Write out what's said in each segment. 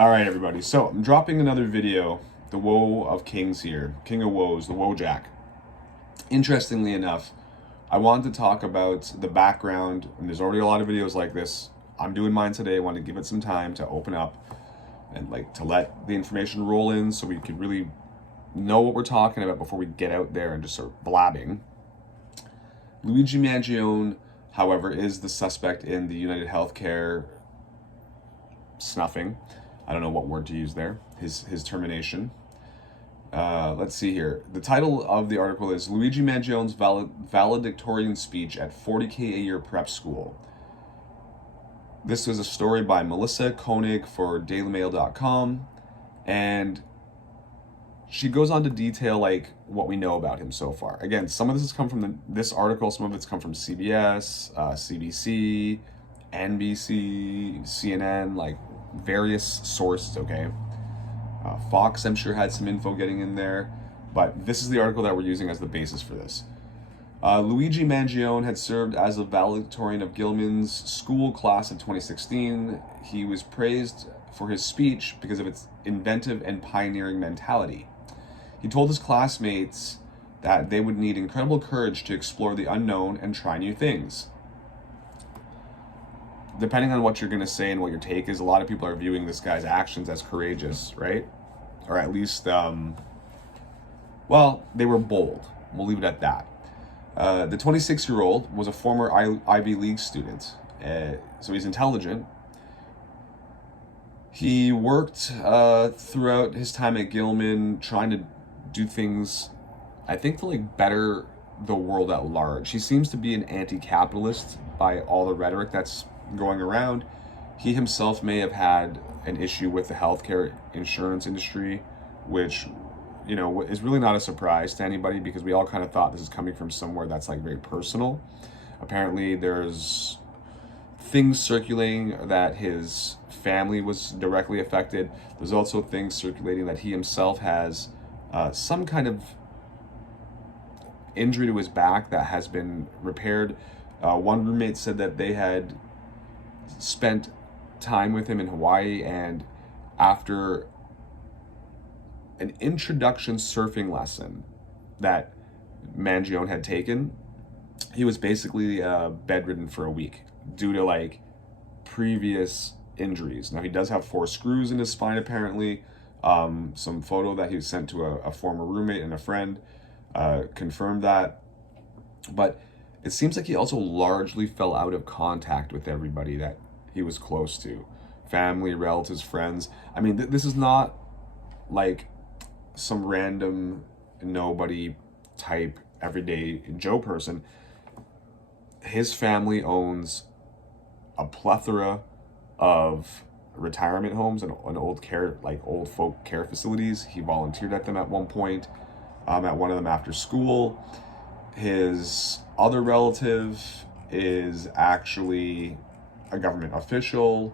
All right, everybody. So I'm dropping another video, the Woe of Kings here, King of Woes, the Wojack. Interestingly enough, I wanted to talk about the background, and there's already a lot of videos like this. I'm doing mine today. I want to give it some time to open up and to let the information roll in so we could really know what we're talking about before we get out there and just start blabbing. Luigi Mangione, however, is the suspect in the United Healthcare snuffing. I don't know what word to use there. His termination. Let's see here. The title of the article is Luigi Mangione's valedictorian speech at 40K a year prep school. This was a story by Melissa Koenig for dailymail.com, and she goes on to detail what we know about him so far. Again, some of this has come from this article, some of it's come from CBS, CBC, NBC, CNN, various sources, okay? Fox, I'm sure, had some info getting in there, but this is the article that we're using as the basis for this. Luigi Mangione had served as a valedictorian of Gilman's school class of 2016. He was praised for his speech because of its inventive and pioneering mentality. He told his classmates that they would need incredible courage to explore the unknown and try new things. Depending on what you're going to say and what your take is, a lot of people are viewing this guy's actions as courageous, right? Or at least, well, they were bold. We'll leave it at that. The 26-year-old was a former Ivy League student, so he's intelligent. He worked throughout his time at Gilman trying to do things, I think, to better the world at large. He seems to be an anti-capitalist by all the rhetoric that's going around. He himself may have had an issue with the healthcare insurance industry, which, is really not a surprise to anybody because we all kind of thought this is coming from somewhere that's very personal. Apparently there's things circulating that his family was directly affected. There's also things circulating that he himself has some kind of injury to his back that has been repaired. One roommate said that they had spent time with him in Hawaii, and after an introduction surfing lesson that Mangione had taken, he was basically bedridden for a week due to previous injuries. Now he does have 4 screws in his spine apparently. Some photo that he sent to a former roommate and a friend confirmed that, but it seems like he also largely fell out of contact with everybody that he was close to. Family, relatives, friends. I mean, this is not some random nobody type everyday Joe person. His family owns a plethora of retirement homes and old folk care facilities. He volunteered at them at one point, at one of them after school. His other relative is actually a government official.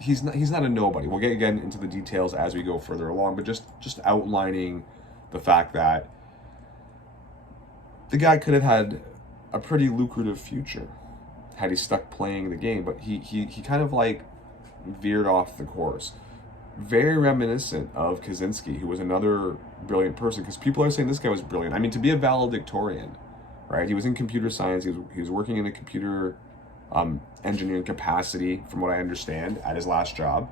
He's not a nobody. We'll get again into the details as we go further along, but just outlining the fact that the guy could have had a pretty lucrative future had he stuck playing the game, but he kind of veered off the course. Very reminiscent of Kaczynski, who was another brilliant person, because people are saying this guy was brilliant. I mean, to be a valedictorian, right? He was in computer science. He was working in a computer engineering capacity, from what I understand, at his last job.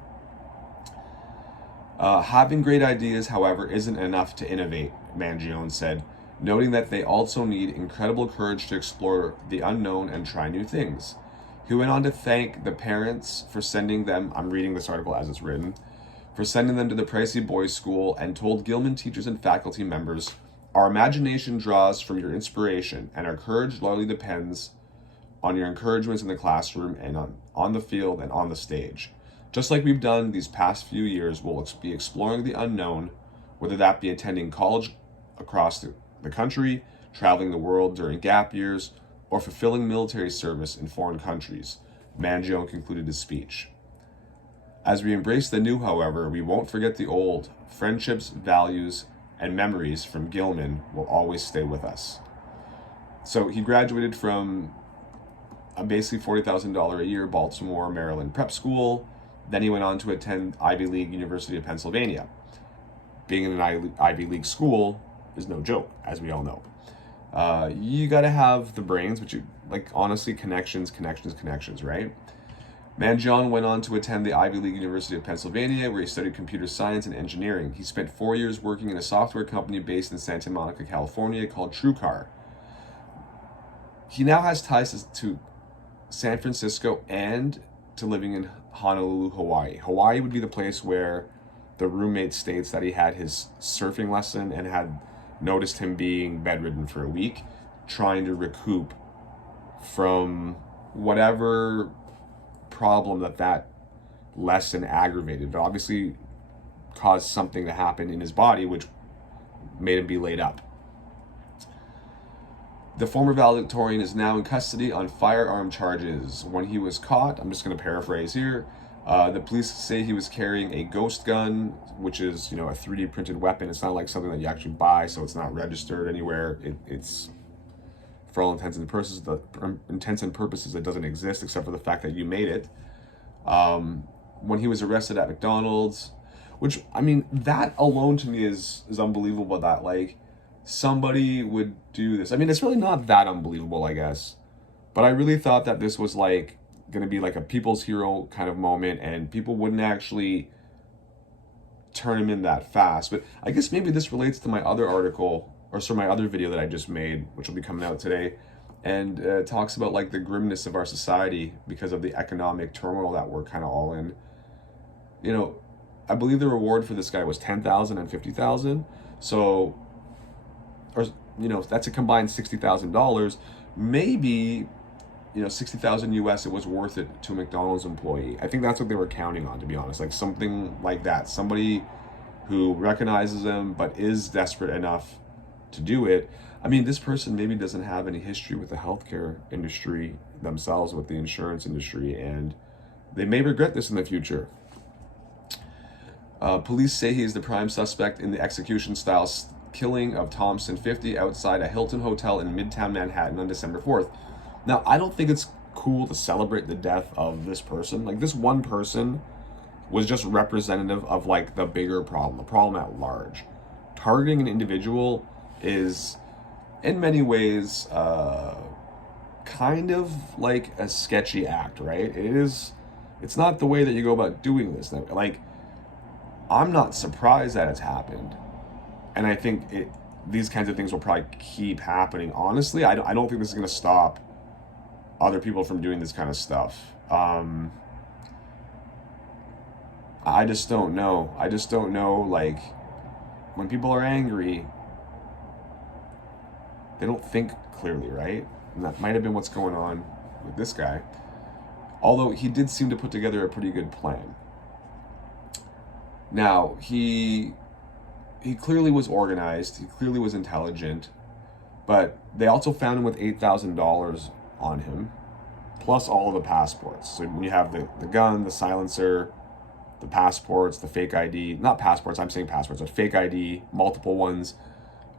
Having great ideas, however, isn't enough to innovate, Mangione said, noting that they also need incredible courage to explore the unknown and try new things. He went on to thank the parents for sending them, I'm reading this article as it's written, for sending them to the pricey boys' school, and told Gilman teachers and faculty members, "Our imagination draws from your inspiration, and our courage largely depends on your encouragements in the classroom and on the field and on the stage. Just like we've done these past few years, we'll be exploring the unknown, whether that be attending college across the country, traveling the world during gap years, or fulfilling military service in foreign countries," Mangione concluded his speech. "As we embrace the new, however, we won't forget the old. Friendships, values, and memories from Gilman will always stay with us." So he graduated from basically $40,000 a year Baltimore, Maryland prep school. Then he went on to attend Ivy League University of Pennsylvania. Being in an Ivy League school is no joke, as we all know. You got to have the brains, but you, like, honestly, connections, right? Mangione went on to attend the Ivy League University of Pennsylvania, where he studied computer science and engineering. He spent 4 years working in a software company based in Santa Monica, California, called TrueCar. He now has ties to San Francisco and to living in Honolulu, Hawaii. Hawaii would be the place where the roommate states that he had his surfing lesson and had noticed him being bedridden for a week, trying to recoup from whatever problem that lesson aggravated. It obviously caused something to happen in his body, which made him be laid up. The former valedictorian is now in custody on firearm charges. When he was caught, I'm just going to paraphrase here, the police say he was carrying a ghost gun, which is, a 3D printed weapon. It's not like something that you actually buy, so it's not registered anywhere. It's, for all intents and purposes, it doesn't exist except for the fact that you made it. When he was arrested at McDonald's, which, I mean, that alone to me is unbelievable that, like, somebody would do this. I mean, it's really not that unbelievable, I guess. But I really thought that this was, like, going to be like a people's hero kind of moment, and people wouldn't actually turn him in that fast. But I guess maybe this relates to my other article, or my other video that I just made, which will be coming out today, and talks about, like, the grimness of our society because of the economic turmoil that we're kind of all in. I believe the reward for this guy was $10,000 and $50,000. So, that's a combined $60,000. Maybe, $60,000 US, it was worth it to a McDonald's employee. I think that's what they were counting on, to be honest. Like, something like that. Somebody who recognizes him but is desperate enough to do it. I mean, this person maybe doesn't have any history with the healthcare industry themselves, with the insurance industry, and they may regret this in the future. Police say he is the prime suspect in the execution-style killing of Thompson, 50, outside a Hilton hotel in Midtown Manhattan on December 4th. Now, I don't think it's cool to celebrate the death of this person. Like, this one person was just representative of, like, the bigger problem, the problem at large. Targeting an individual is, in many ways, kind of like a sketchy act, right? It's not the way that you go about doing this. Like, I'm not surprised that it's happened. And I think these kinds of things will probably keep happening. Honestly, I don't think this is going to stop other people from doing this kind of stuff. I just don't know. Like, when people are angry, they don't think clearly, right? And that might have been what's going on with this guy. Although he did seem to put together a pretty good plan. Now, he clearly was organized, he clearly was intelligent, but they also found him with $8,000 on him, plus all of the passports. So when you have the gun, the silencer, the passports, the fake ID, not passports, I'm saying passports, but fake ID, multiple ones,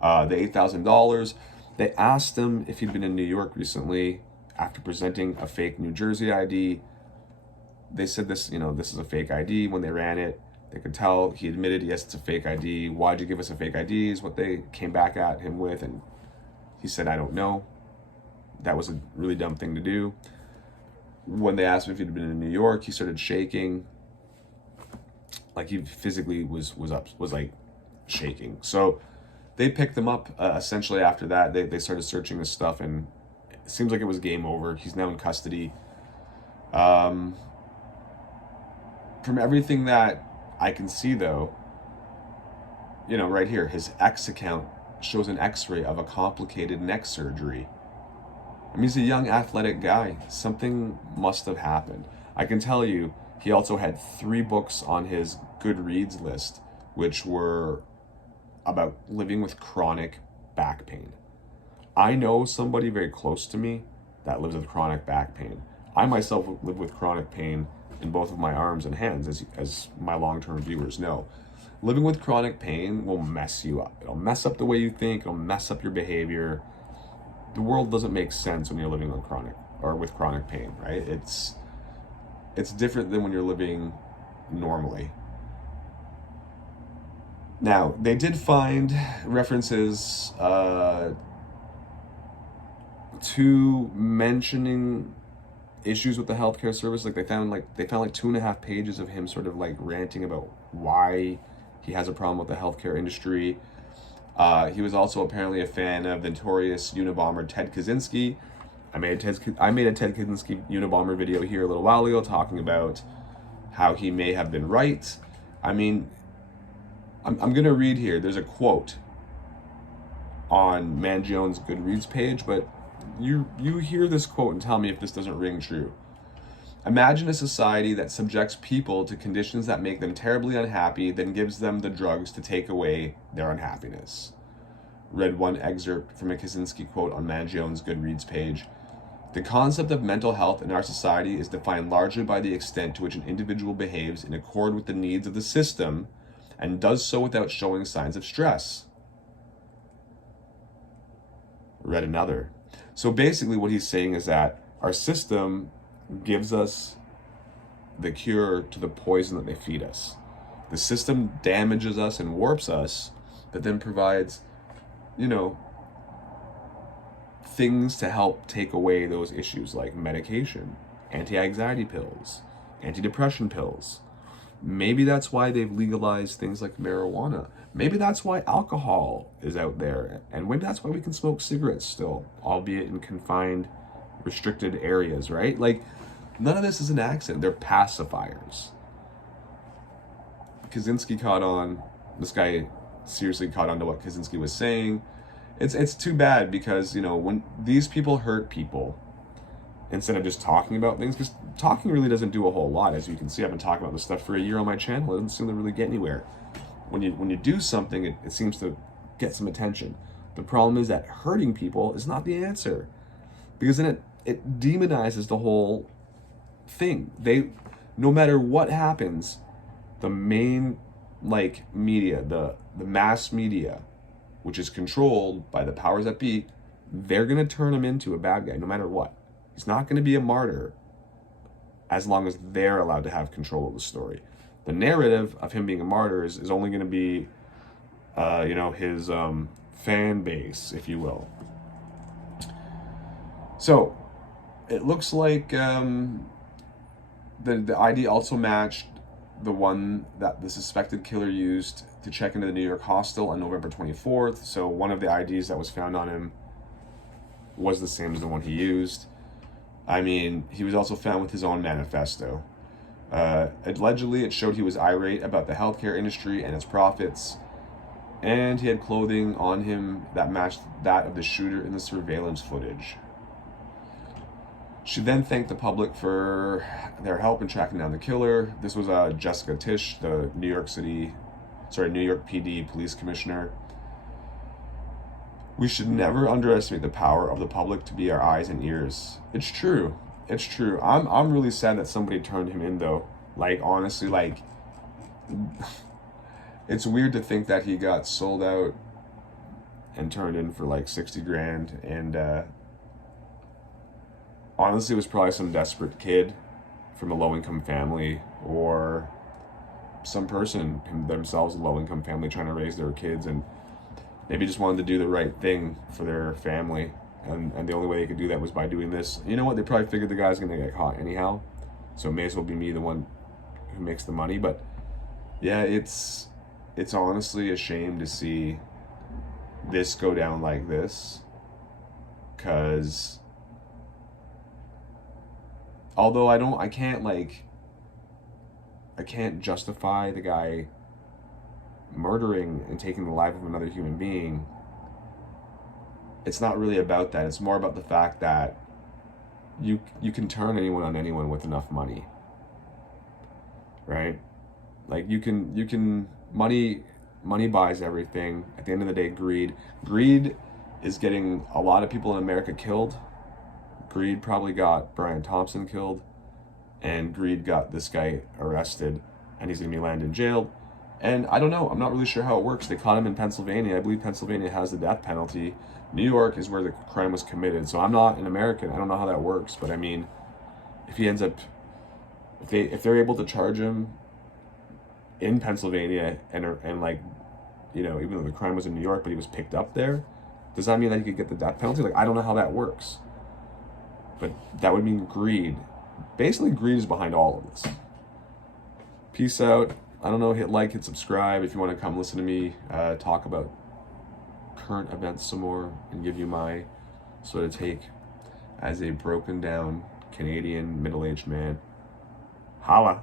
the $8,000. They asked him if he'd been in New York recently after presenting a fake New Jersey ID. They said this is a fake ID. When they ran it, they could tell. He admitted, yes, it's a fake ID. Why'd you give us a fake ID is what they came back at him with. And he said, I don't know. That was a really dumb thing to do. When they asked him if he'd been in New York, he started shaking. Like, he physically was like shaking. So they picked him up essentially after that. They started searching his stuff, and it seems like it was game over. He's now in custody. From everything that I can see, though, right here, his X account shows an X-ray of a complicated neck surgery. I mean, he's a young athletic guy. Something must have happened. I can tell you, he also had 3 books on his Goodreads list, which were about living with chronic back pain. I know somebody very close to me that lives with chronic back pain. I myself live with chronic pain in both of my arms and hands, as my long-term viewers know. Living with chronic pain will mess you up. It'll mess up the way you think. It'll mess up your behavior. The world doesn't make sense when you're living with or with chronic pain, right? It's different than when you're living normally. Now, they did find references to mentioning issues with the healthcare service. Like they found like 2.5 pages of him sort of like ranting about why he has a problem with the healthcare industry. He was also apparently a fan of the notorious Unabomber Ted Kaczynski. I made a Ted Kaczynski Unabomber video here a little while ago talking about how he may have been right. I mean, I'm going to read here. There's a quote on Mangione's Goodreads page, but you hear this quote and tell me if this doesn't ring true. Imagine a society that subjects people to conditions that make them terribly unhappy, then gives them the drugs to take away their unhappiness. Read one excerpt from a Kaczynski quote on Mangione's Goodreads page. The concept of mental health in our society is defined largely by the extent to which an individual behaves in accord with the needs of the system and does so without showing signs of stress. Read another. So basically what he's saying is that our system gives us the cure to the poison that they feed us. The system damages us and warps us, but then provides, things to help take away those issues like medication, anti-anxiety pills, antidepressant pills. Maybe that's why they've legalized things like marijuana. Maybe that's why alcohol is out there. And maybe that's why we can smoke cigarettes still, albeit in confined, restricted areas, right? Like, none of this is an accident. They're pacifiers. Kaczynski caught on. This guy seriously caught on to what Kaczynski was saying. It's too bad because, when these people hurt people, instead of just talking about things, because talking really doesn't do a whole lot. As you can see, I've been talking about this stuff for a year on my channel. It doesn't seem to really get anywhere. When you do something, it seems to get some attention. The problem is that hurting people is not the answer, because then it demonizes the whole thing. No matter what happens, the main media, the mass media, which is controlled by the powers that be, they're gonna turn him into a bad guy no matter what. He's not gonna be a martyr as long as they're allowed to have control of the story. The narrative of him being a martyr is only gonna be, his fan base, if you will. So it looks like the ID also matched the one that the suspected killer used to check into the New York hostel on November 24th. So one of the IDs that was found on him was the same as the one he used. I mean, he was also found with his own manifesto. Allegedly, it showed he was irate about the healthcare industry and its profits, and he had clothing on him that matched that of the shooter in the surveillance footage. She then thanked the public for their help in tracking down the killer. This was Jessica Tisch, the New York PD police commissioner. We should never underestimate the power of the public to be our eyes and ears. It's true. It's true. I'm really sad that somebody turned him in, though. Honestly, it's weird to think that he got sold out and turned in for 60 grand, and honestly, it was probably some desperate kid from a low-income family, or some person themselves, a low-income family, trying to raise their kids, and maybe just wanted to do the right thing for their family. And the only way they could do that was by doing this. You know what? They probably figured the guy's going to get caught anyhow, so it may as well be me, the one who makes the money. But yeah, it's honestly a shame to see this go down like this, because although I can't justify the guy murdering and taking the life of another human being. It's not really about that. It's more about the fact that you can turn anyone on anyone with enough money, right? You can money buys everything. At the end of the day, greed is getting a lot of people in America killed. Greed probably got Brian Thompson killed, and greed got this guy arrested, and he's gonna be landed in jail. And I don't know, I'm not really sure how it works. They caught him in Pennsylvania. I believe Pennsylvania has the death penalty, New York is where the crime was committed. So I'm not an American. I don't know how that works. But I mean, if he ends up, if they're able to charge him in Pennsylvania and like, you know, even though the crime was in New York, but he was picked up there, does that mean that he could get the death penalty? Like, I don't know how that works. But that would mean greed. Basically, greed is behind all of this. Peace out. I don't know, hit like, hit subscribe if you want to come listen to me talk about current events some more and give you my sort of take as a broken down Canadian middle-aged man. Holla.